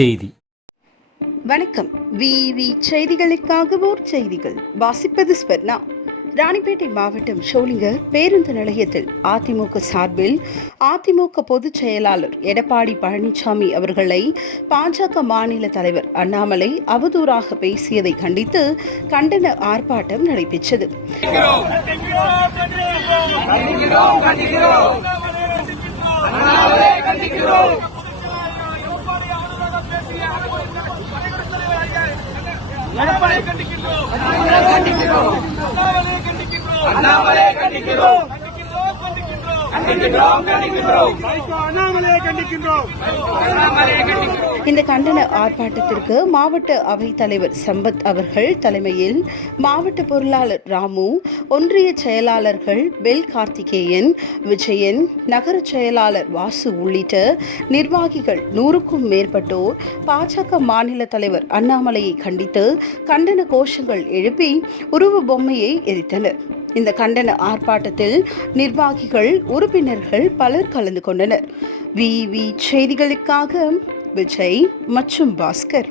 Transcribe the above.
செய்தி. வணக்கம். விவி செய்திகளுக்காக ஊர் செய்திகள் வாசிப்பது ஸ்வர்ணா. ராணிப்பேட்டை மாவட்டம் ஷோலிங்கர் பேருந்து நிலையத்தில் அதிமுக சார்பில் அதிமுக பொதுச் செயலாளர் எடப்பாடி பழனிசாமி அவர்களை பாஜக மாநில தலைவர் அண்ணாமலை அவதூறாக பேசியதை கண்டித்து கண்டன ஆர்ப்பாட்டம் நடைபெற்றது. இந்த கண்டன ஆர்ப்பாட்டத்திற்கு மாவட்ட அவைத் தலைவர் சம்பத் அவர்கள் தலைமையில் மாவட்ட பொருளாளர் ராமு, ஒன்றிய செயலாளர்கள் பெல் கார்த்திகேயன், விஜயன், நகர செயலாளர் வாசு உள்ளிட்ட நிர்வாகிகள் 100க்கும் மேற்பட்டோர் பாஜக மாநில தலைவர் அண்ணாமலையை கண்டித்து கண்டன கோஷங்கள் எழுப்பி உருவ பொம்மையை எரித்தனர். இந்த கண்டன ஆர்ப்பாட்டத்தில் நிர்வாகிகள், உறுப்பினர்கள் பலர் கலந்து கொண்டனர். விவி செய்திகளுக்காக விஜய் மற்றும் பாஸ்கர்.